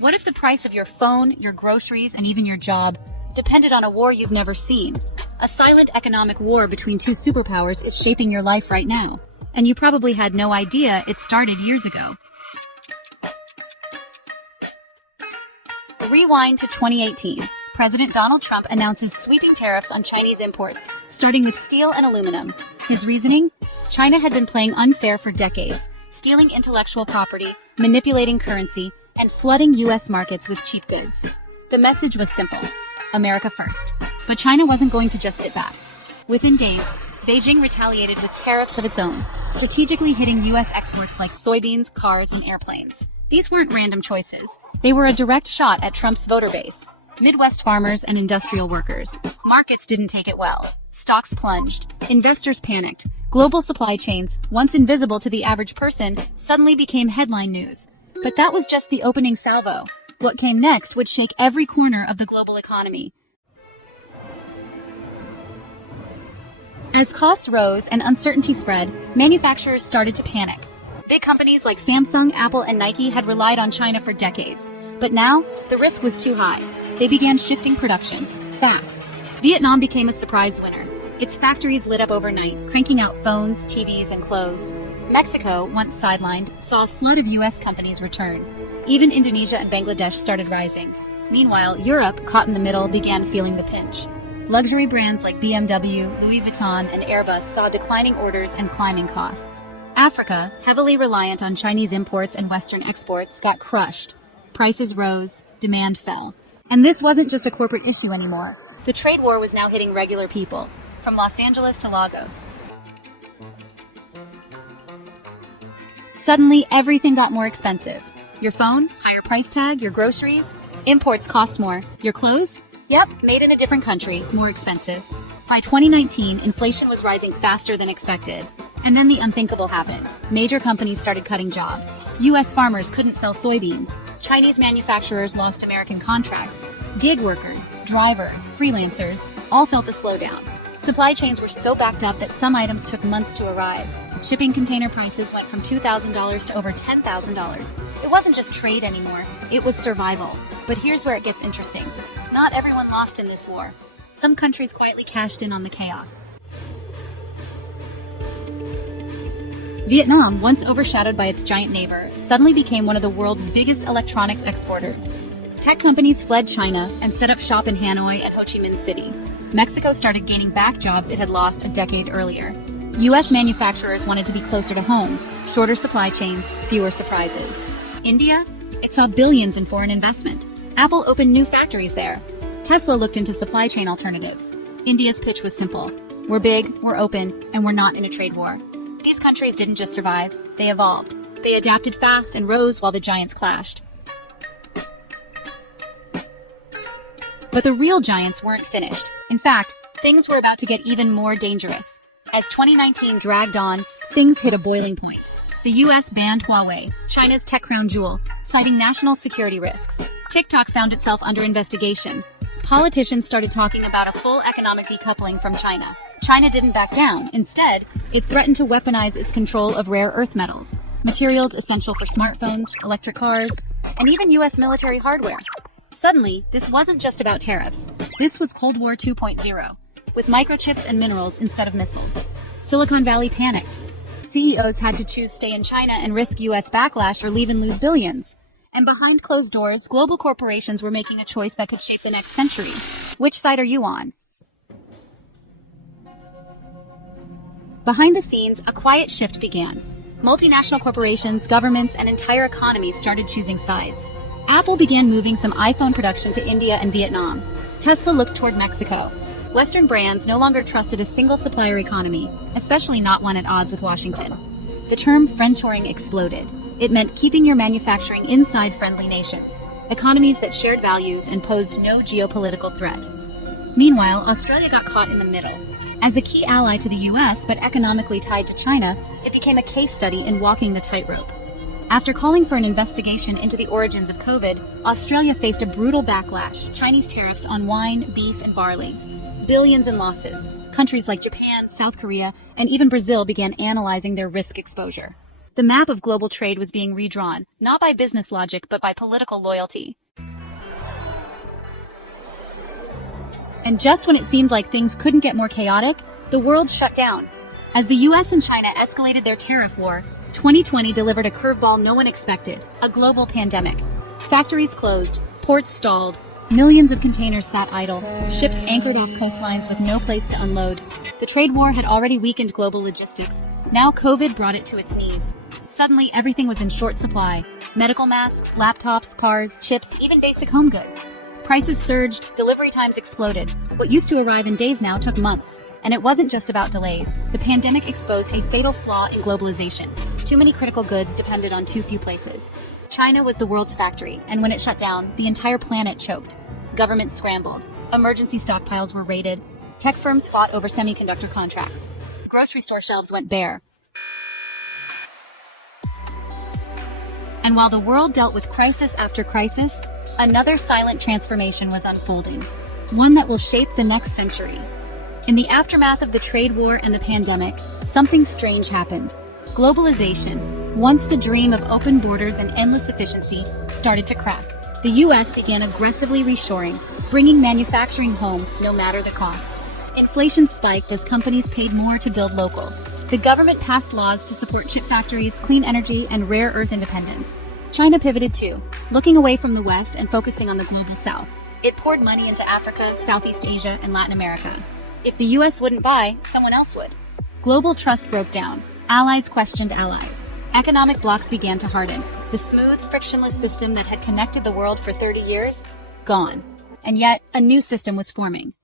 What if the price of your phone, your groceries, and even your job depended on a war you've never seen? A silent economic war between two superpowers is shaping your life right now, and you probably had no idea it started years ago. Rewind to 2018. President Donald Trump announces sweeping tariffs on Chinese imports, starting with steel and aluminum. His reasoning? China had been playing unfair for decades, stealing intellectual property, manipulating currency, and flooding U.S. markets with cheap goods. The message was simple: America first. But China wasn't going to just sit back. Within days, Beijing retaliated with tariffs of its own, strategically hitting U.S. exports like soybeans, cars, and airplanes. These weren't random choices. They were a direct shot at Trump's voter base: Midwest farmers and industrial workers. Markets didn't take it well. Stocks plunged. Investors panicked. Global supply chains, once invisible to the average person, suddenly became headline news. But that was just the opening salvo. What came next would shake every corner of the global economy. As costs rose and uncertainty spread, manufacturers started to panic. Big companies like Samsung, Apple, and Nike had relied on China for decades. But now, the risk was too high. They began shifting production, fast. Vietnam became a surprise winner. Its factories lit up overnight, cranking out phones, TVs, and clothes. Mexico, once sidelined, saw a flood of U.S. companies return. Even Indonesia and Bangladesh started rising. Meanwhile, Europe, caught in the middle, began feeling the pinch. Luxury brands like BMW, Louis Vuitton, and Airbus saw declining orders and climbing costs. Africa, heavily reliant on Chinese imports and Western exports, got crushed. Prices rose, demand fell. And this wasn't just a corporate issue anymore. The trade war was now hitting regular people, from Los Angeles to Lagos. Suddenly, everything got more expensive. Your phone, higher price tag, your groceries, imports cost more. Your clothes? Yep, made in a different country, more expensive. By 2019, inflation was rising faster than expected. And then the unthinkable happened. Major companies started cutting jobs. U.S. farmers couldn't sell soybeans. Chinese manufacturers lost American contracts. Gig workers, drivers, freelancers, all felt the slowdown. Supply chains were so backed up that some items took months to arrive. Shipping container prices went from $2,000 to over $10,000. It wasn't just trade anymore, it was survival. But here's where it gets interesting. Not everyone lost in this war. Some countries quietly cashed in on the chaos. Vietnam, once overshadowed by its giant neighbor, suddenly became one of the world's biggest electronics exporters. Tech companies fled China and set up shop in Hanoi and Ho Chi Minh City. Mexico started gaining back jobs it had lost a decade earlier. U.S. manufacturers wanted to be closer to home, shorter supply chains, fewer surprises. India? It saw billions in foreign investment. Apple opened new factories there. Tesla looked into supply chain alternatives. India's pitch was simple: we're big, we're open, and we're not in a trade war. These countries didn't just survive, they evolved. They adapted fast and rose while the giants clashed. But the real giants weren't finished. In fact, things were about to get even more dangerous. As 2019 dragged on, things hit a boiling point. The U.S. banned Huawei, China's tech crown jewel, citing national security risks. TikTok found itself under investigation. Politicians started talking about a full economic decoupling from China. China didn't back down. Instead, it threatened to weaponize its control of rare earth metals, materials essential for smartphones, electric cars, and even U.S. military hardware. Suddenly, this wasn't just about tariffs. This was Cold War 2.0, with microchips and minerals instead of missiles. Silicon Valley panicked. CEOs had to choose stay in China and risk U.S. backlash or leave and lose billions. And behind closed doors, global corporations were making a choice that could shape the next century. Which side are you on? Behind the scenes, a quiet shift began. Multinational corporations, governments, and entire economies started choosing sides. Apple began moving some iPhone production to India and Vietnam. Tesla looked toward Mexico. Western brands no longer trusted a single supplier economy, especially not one at odds with Washington. The term friendshoring exploded. It meant keeping your manufacturing inside friendly nations, economies that shared values and posed no geopolitical threat. Meanwhile, Australia got caught in the middle. As a key ally to the U.S. but economically tied to China, it became a case study in walking the tightrope. After calling for an investigation into the origins of COVID, Australia faced a brutal backlash: Chinese tariffs on wine, beef, and barley. Billions in losses. Countries like Japan, South Korea, and even Brazil began analyzing their risk exposure. The map of global trade was being redrawn, not by business logic, but by political loyalty. And just when it seemed like things couldn't get more chaotic, the world shut down. As the U.S. and China escalated their tariff war, 2020 delivered a curveball no one expected, a global pandemic. Factories closed, ports stalled, millions of containers sat idle, ships anchored off coastlines with no place to unload. The trade war had already weakened global logistics. Now COVID brought it to its knees. Suddenly, everything was in short supply. Medical masks, laptops, cars, chips, even basic home goods. Prices surged, delivery times exploded. What used to arrive in days now took months. And it wasn't just about delays. The pandemic exposed a fatal flaw in globalization. Too many critical goods depended on too few places. China was the world's factory, and when it shut down, the entire planet choked. Governments scrambled. Emergency stockpiles were raided. Tech firms fought over semiconductor contracts. Grocery store shelves went bare. And while the world dealt with crisis after crisis, another silent transformation was unfolding. One that will shape the next century. In the aftermath of the trade war and the pandemic, something strange happened. Globalization, once the dream of open borders and endless efficiency, started to crack. The U.S. began aggressively reshoring, bringing manufacturing home no matter the cost. Inflation spiked as companies paid more to build local. The government passed laws to support chip factories, clean energy, and rare earth independence. China pivoted too, looking away from the West and focusing on the global South. It poured money into Africa, Southeast Asia, and Latin America. If the U.S. wouldn't buy, someone else would. Global trust broke down. Allies questioned allies. Economic blocs began to harden. The smooth, frictionless system that had connected the world for 30 years, gone. And yet, a new system was forming.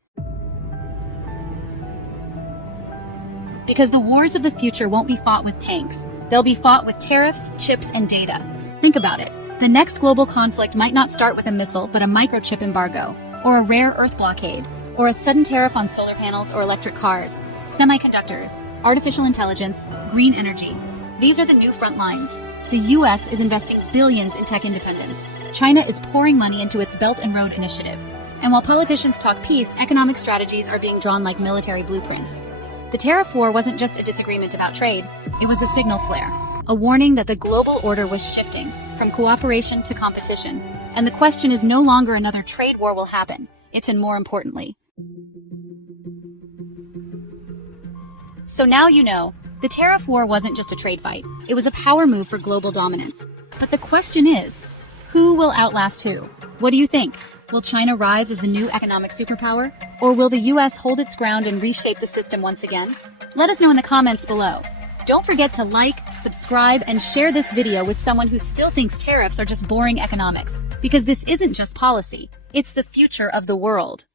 Because the wars of the future won't be fought with tanks. They'll be fought with tariffs, chips, and data. Think about it. The next global conflict might not start with a missile, but a microchip embargo, or a rare earth blockade, or a sudden tariff on solar panels or electric cars, semiconductors, artificial intelligence, green energy. These are the new front lines. The U.S. is investing billions in tech independence. China is pouring money into its Belt and Road Initiative. And while politicians talk peace, economic strategies are being drawn like military blueprints. The tariff war wasn't just a disagreement about trade, it was a signal flare, a warning that the global order was shifting from cooperation to competition. And the question is no longer another trade war will happen, it's and more importantly. So now you know, the tariff war wasn't just a trade fight, it was a power move for global dominance. But the question is, who will outlast who? What do you think? Will China rise as the new economic superpower? Or will the U.S. hold its ground and reshape the system once again? Let us know in the comments below. Don't forget to like, subscribe, and share this video with someone who still thinks tariffs are just boring economics. Because this isn't just policy, it's the future of the world.